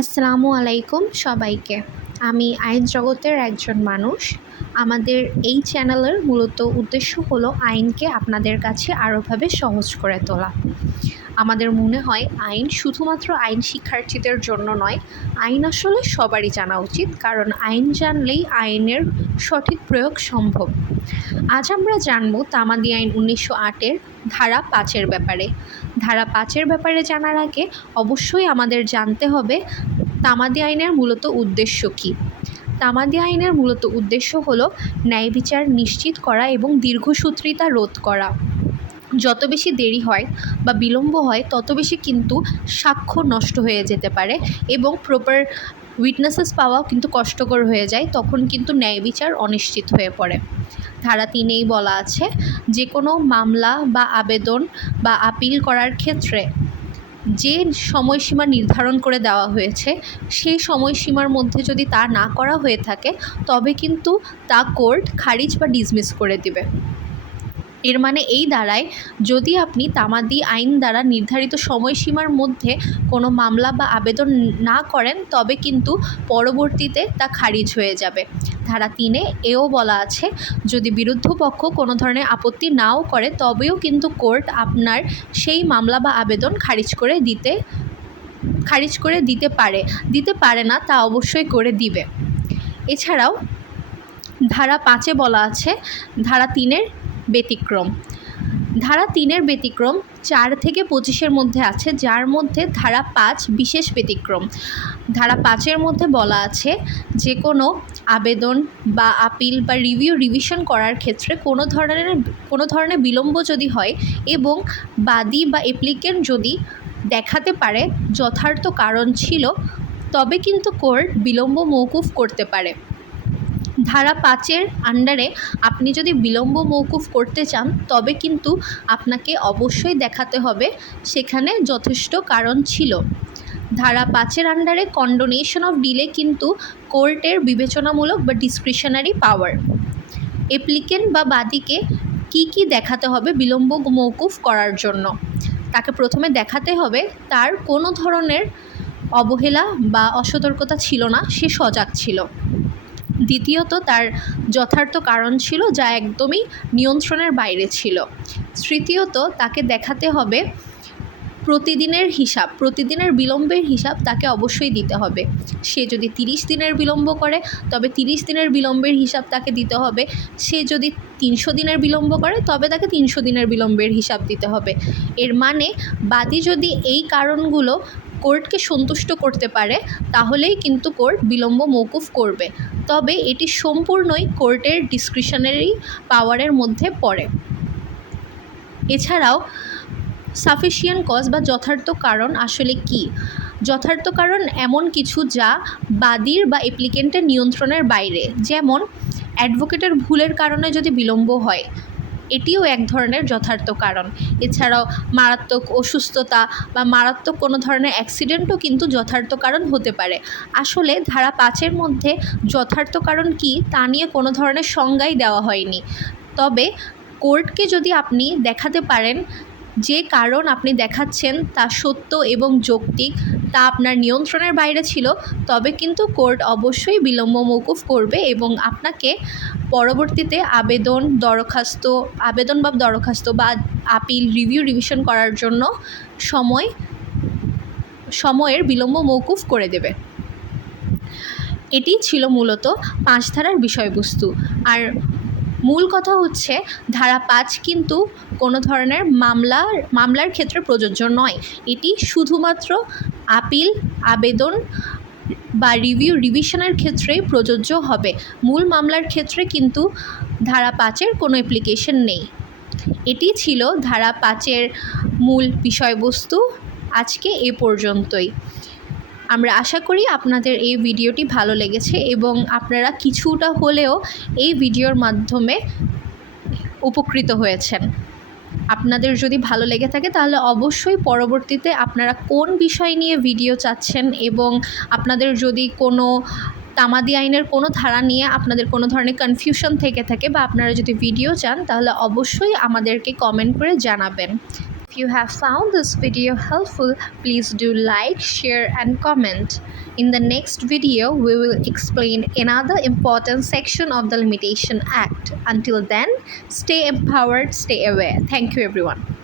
আসসালামু আলাইকুম সবাইকে। আমি আইন জগতের একজন মানুষ। আমাদের এই চ্যানেলের মূলত উদ্দেশ্য হলো আইনকে আপনাদের কাছে আরোভাবে সহজ করে তোলা। আমাদের মনে হয় আইন শুধুমাত্র আইন শিক্ষার্থীদের জন্য নয়, আইন আসলে সবারই জানা উচিত, কারণ আইন জানলেই আইনের সঠিক প্রয়োগ সম্ভব। আজ আমরা জানব তামাদি আইন উনিশশো আটের ধারা পাঁচের ব্যাপারে। ধারা পাঁচের ব্যাপারে জানার আগে অবশ্যই আমাদের জানতে হবে তামাদি আইনের মূলত উদ্দেশ্য কী। তামাদি আইনের মূলত উদ্দেশ্য হলো ন্যায় বিচার নিশ্চিত করা এবং দীর্ঘসূত্রিতা রোধ করা। যত বেশি দেরি হয় বা বিলম্ব হয়, তত বেশি কিন্তু সাক্ষ্য নষ্ট হয়ে যেতে পারে এবং প্রপার উইটনেসেস পাওয়াও কিন্তু কষ্টকর হয়ে যায়, তখন কিন্তু ন্যায় বিচার অনিশ্চিত হয়ে পড়ে। ধারা তিনেই বলা আছে যে কোনো মামলা বা আবেদন বা আপিল করার ক্ষেত্রে যে সময়সীমা নির্ধারণ করে দেওয়া হয়েছে, সেই সময়সীমার মধ্যে যদি তা না করা হয়ে থাকে, তবে কিন্তু তা কোর্ট খারিজ বা ডিসমিস করে দিবে। এর মানে এই দাঁড়ায় যদি আপনি তামাদি আইন দ্বারা নির্ধারিত সময়সীমার মধ্যে কোনো মামলা বা আবেদন না করেন, তবে কিন্তু পরবর্তীতে তা খারিজ হয়ে যাবে। ধারা তিনে এও বলা আছে, যদি বিরুদ্ধ পক্ষ কোনো ধরনের আপত্তি নাও করে, তবেও কিন্তু কোর্ট আপনার সেই মামলা বা আবেদন খারিজ করে দিতে, খারিজ করে দিতে পারে। দিতে পারে না তা অবশ্যই করে দিবে। এছাড়াও ধারা পাঁচে বলা আছে, ধারা তিনের ব্যতিক্রম। ধারা তিনের ব্যতিক্রম চার থেকে পঁচিশের মধ্যে আছে, যার মধ্যে ধারা পাঁচ বিশেষ ব্যতিক্রম। ধারা পাঁচের মধ্যে বলা আছে যে কোনো আবেদন বা আপিল বা রিভিউ, রিভিশন করার ক্ষেত্রে কোনো ধরনের কোনো ধরনের বিলম্ব যদি হয় এবং বাদী বা অ্যাপ্লিকেন্ট যদি দেখাতে পারে, যথার্থ কারণ ছিল, তবে কিন্তু কোর্ট বিলম্ব মৌকুফ করতে পারে। ধারা পাঁচের আন্ডারে আপনি যদি বিলম্ব মৌকুফ করতে চান, তবে কিন্তু আপনাকে অবশ্যই দেখাতে হবে সেখানে যথেষ্ট কারণ ছিল। ধারা পাঁচের আন্ডারে কন্ডোনেশন অফ ডিলে কিন্তু কোর্টের বিবেচনামূলক বা ডিসক্রিশনারি পাওয়ার অ্যাপ্লিকেন্ট বা বাদীকে কি কি দেখাতে হবে বিলম্ব মৌকুফ করার জন্য? তাকে প্রথমে দেখাতে হবে তার কোনো ধরনের অবহেলা বা অসতর্কতা ছিল না, সে সজাগ ছিল। দ্বিতীয়ত তার যথার্থ কারণ ছিল যা একদমই নিয়ন্ত্রণের বাইরে ছিল। তৃতীয়ত তাকে দেখাতে হবে প্রতিদিনের হিসাব, প্রতিদিনের বিলম্বের হিসাব তাকে অবশ্যই দিতে হবে। সে যদি তিরিশ দিনের বিলম্ব করে, তবে তিরিশ দিনের বিলম্বের হিসাব তাকে দিতে হবে। সে যদি তিনশো দিনের বিলম্ব করে, তবে তাকে তিনশো দিনের বিলম্বের হিসাব দিতে হবে। এর মানে বাদী যদি এই কারণগুলো কোর্টকে সন্তুষ্ট করতে পারে, তাহলেই কিন্তু কোর্ট বিলম্ব মৌকুফ করবে। তবে এটি সম্পূর্ণই কোর্টের ডিসক্রিশনারি পাওয়ারের মধ্যে পড়ে। এছাড়াও সাফিসিয়েন্ট কজ বা যথার্থ কারণ আসলে কি? যথার্থ কারণ এমন কিছু যা বাদীর বা অ্যাপ্লিকেন্টের নিয়ন্ত্রণের বাইরে। যেমন অ্যাডভোকেটের ভুলের কারণে যদি বিলম্ব হয় এটিও এক ধরনের যথার্থ কারণ। এছাড়াও মারাত্মক অসুস্থতা বা মারাত্মক কোনো ধরনের অ্যাক্সিডেন্টও কিন্তু যথার্থ কারণ হতে পারে। আসলে ধারা পাঁচের মধ্যে যথার্থ কারণ কি তা নিয়ে কোনো ধরনের সংজ্ঞাই দেওয়া হয়নি। তবে কোর্টকে যদি আপনি দেখাতে পারেন যে কারণ আপনি দেখাচ্ছেন তা সত্য এবং যৌক্তিক তা আপনার নিয়ন্ত্রণের বাইরে ছিল, তবে কিন্তু কোর্ট অবশ্যই বিলম্ব মৌকুফ করবে এবং আপনাকে পরবর্তীতে আবেদন দরখাস্ত, আবেদন বা দরখাস্ত বা আপিল রিভিউ রিভিশন করার জন্য সময়, সময়ের বিলম্ব মৌকুফ করে দেবে। এটি ছিল মূলত পাঁচ ধারার বিষয়বস্তু। আর মূল কথা হচ্ছে, ধারা পাঁচ কিন্তু কোনো ধরনের মামলার মামলার ক্ষেত্রে প্রযোজ্য নয়। এটি শুধুমাত্র আপিল, আবেদন বা রিভিউ রিভিশনের ক্ষেত্রেই প্রযোজ্য হবে। মূল মামলার ক্ষেত্রে কিন্তু ধারা পাঁচের কোনো অ্যাপ্লিকেশন নেই। এটি ছিল ধারা পাঁচের মূল বিষয়বস্তু। আজকে এ পর্যন্তই। আমরা আশা করি আপনাদের এই ভিডিওটি ভালো লেগেছে এবং আপনারা কিছুটা হলেও এই ভিডিওর মাধ্যমে উপকৃত হয়েছেন। আপনাদের যদি ভালো লেগে থাকে, তাহলে অবশ্যই পরবর্তীতে আপনারা কোন বিষয় নিয়ে ভিডিও চাচ্ছেন এবং আপনাদের যদি কোনো তামাদি আইনের কোনো ধারা নিয়ে আপনাদের কোনো ধরনের কনফিউশন থেকে থাকে বা আপনারা যদি ভিডিও চান, তাহলে অবশ্যই আমাদেরকে কমেন্ট করে জানাবেন। If you have found this video helpful, please do like, share, and comment. In the next video, we will explain another important section of the Limitation Act. Until then, stay empowered, stay aware. Thank you, everyone.